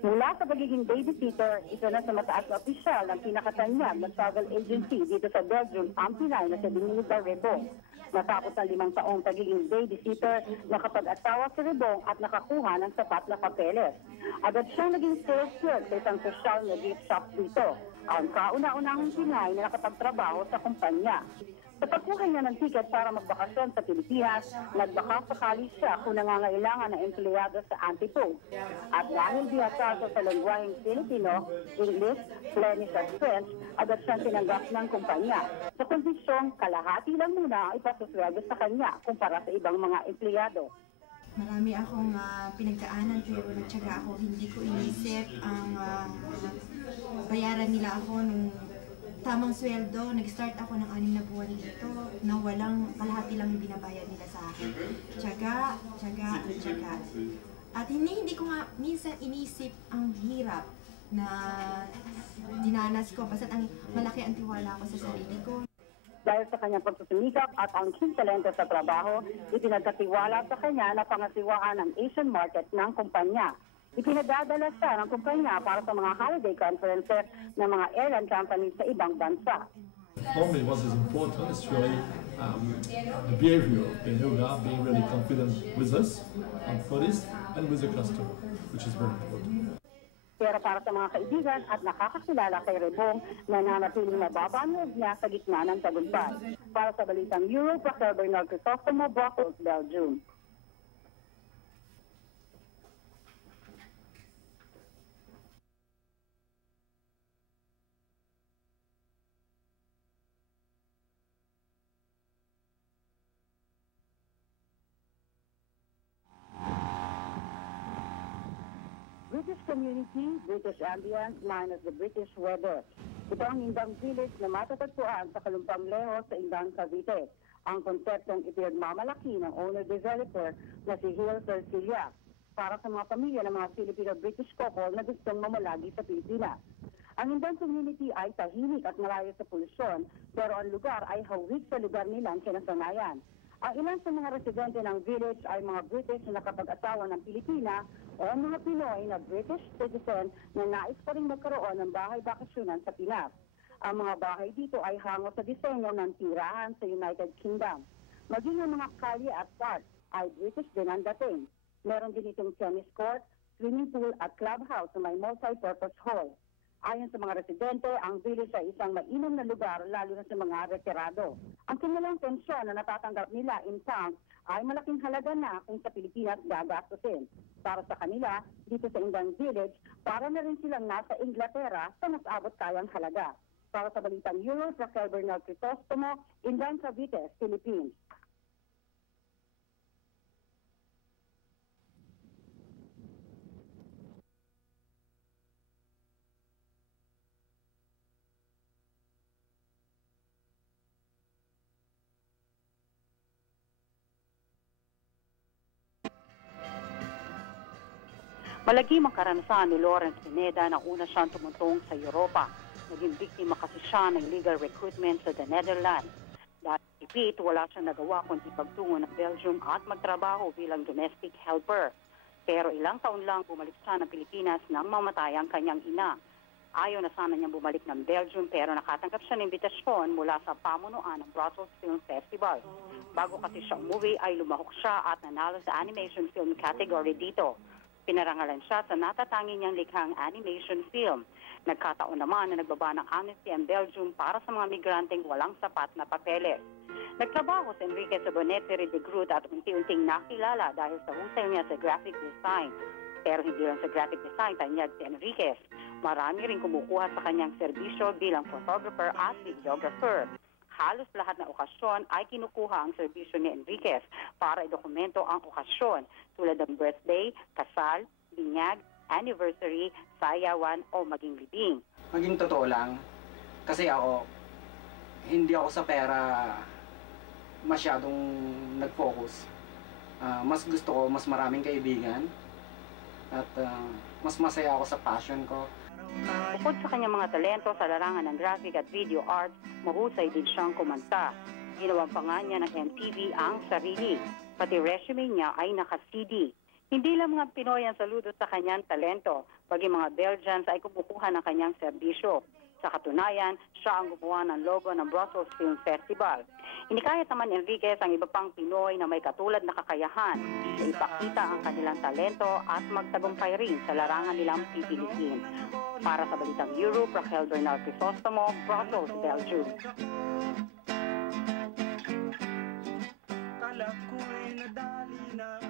Mula sa pagiging babysitter, isa na sa mataas na opisyal ng pinakatanyag na travel agency dito sa Belgium ang Pinay na si Denisa Rebong. Matapos ng 5 taong pagiging babysitter, nakapag-asawa si Rebong at nakakuha ng sapat na papeles. Agad siyang naging sales clerk sa isang social na gift shop dito, ang kauna-unahang Pinay na nakapagtrabaho sa kumpanya. Sa pagkuha niya ng tiket para magbakasyon sa Pilipinas, nagbaka sakali siya kung nangangailangan ng empleyado sa Antipost. At dahil bihasado sa lengguaheng Filipino, English, Flemish at French, agad siyang tinanggap ng kumpanya. Sa kondisyong kalahati lang muna ang ipasusweldo sa kanya kumpara sa ibang mga empleyado. Marami akong pinagdaanan pero nagtyaga ako. Hindi ko inisip ang bayaran nila ako nung tamang sweldo. Nag-start ako ng 6 na buwan dito na walang kalahati lang yung binabayad nila sa akin. Tyaga, tyaga, tyaga. At hindi ko nga minsan inisip ang hirap na dinanas ko. Basta't malaki ang tiwala ko sa sarili ko. Dahil sa kanyang pagsusumikap at ang talento sa trabaho, ipinagkatiwala sa kanya na pangasiwaan ang Asian market ng kumpanya. Ipinadadala siya ng kumpanya para sa mga holiday conferences ng mga airline companies sa ibang bansa. For me, what is important is really the behavior of Benuga, being really confident with us, for this, and with the customer, which is very important. Pero para sa mga kaibigan at nakakakilala kay Rebong, nananatiling mababa ang loob niya sa gitna ng tagumpay. Para sa Balitang Europe, Raquel Bernal Crisostomo, Brussels, Belgium. British community, British ambience, minus the British weather. Ito ang Indang Village na matatagpuan sa Kalumpang Leho sa Indang, Cavite. Ang konseptong ipinagmamalaki ng owner-developer na si Hill Cercilia para sa mga pamilya ng mga Filipino-British couple na gustong mamalagi sa Pilipinas. Ang Indang community ay tahimik at malayo sa polusyon, pero ang lugar ay hawig sa lugar nilang kinasanayan. Ang ilan sa mga residente ng village ay mga British na nakapag-asawa ng Pilipina o mga Pinoy na British citizen na nais pa rin magkaroon ng bahay-bakasyonan sa Pinas. Ang mga bahay dito ay hango sa disenyo ng tirahan sa United Kingdom. Maging ang mga kalye at park ay British din ang dating. Meron din itong tennis court, swimming pool at clubhouse na may multi-purpose hall. Ayon sa mga residente, ang village ay isang mainam na lugar lalo na sa mga retirado. Ang kanilang pensyon na natatanggap nila in pounds ay malaking halaga na kung sa Pilipinas gagastusin. Para sa kanila, dito sa Indang Village, para na rin silang nasa Inglaterra sa mas abot kayang halaga. Para sa Balitang Europe, Raquel Bernal Crisostomo, Indang, Cavite, Philippines. Malagim ang karanasan ni Lawrence Pineda na una siyang tumuntong sa Europa. Naging biktima kasi siya ng illegal recruitment sa the Netherlands. Dahil ipit, wala siyang nagawa kundi pagtungo ng Belgium at magtrabaho bilang domestic helper. Pero ilang taon lang bumalik siya ng Pilipinas nang mamatay ang kanyang ina. Ayaw na sana niyang bumalik ng Belgium pero nakatanggap siya ng imbitasyon mula sa pamunuan ng Brussels Film Festival. Bago kasi siya umuwi ay lumahok siya at nanalo sa animation film category dito. Pinarangalan siya sa natatangi niyang likhang animation film. Nagkataon naman na nagbaba ng amnesty ang Belgium para sa mga migranteng walang sapat na papeles. Nagtrabaho si Enrique sa Bonneterie de Groot at unti-unting nakilala dahil sa husay niya sa graphic design. Pero hindi lang sa graphic design tanyag si Enriquez. Marami rin kumukuha sa kanyang serbisyo bilang photographer at videographer. Halos lahat ng okasyon ay kinukuha ang serbisyo ni Enriquez para idokumento ang okasyon tulad ng birthday, kasal, binyag, anniversary, sayawan o maging libing. Maging totoo lang, kasi hindi ako sa pera masyadong nag-focus. Mas gusto ko, mas maraming kaibigan at mas masaya ako sa passion ko. Bukod sa kanyang mga talento sa larangan ng graphic at video arts, mahusay din siyang kumanta. Ginawang pa nga niya ng MTV ang sarili. Pati resume niya ay naka-CD. Hindi lang mga Pinoy ang saludo sa kanyang talento, baging mga Belgians ay kumukuha ng kanyang serbisyo. Sa katunayan, siya ang gumawa ng logo ng Brussels Film Festival. Inikayat naman Enriquez ang iba pang Pinoy na may katulad na kakayahan na ipakita ang kanilang talento at magtagumpay rin sa larangan nilang pipiliin. Para sa Balitang Europe, Raquel Bernal Crisostomo, Brussels, Belgium. Kala ko'y nadali na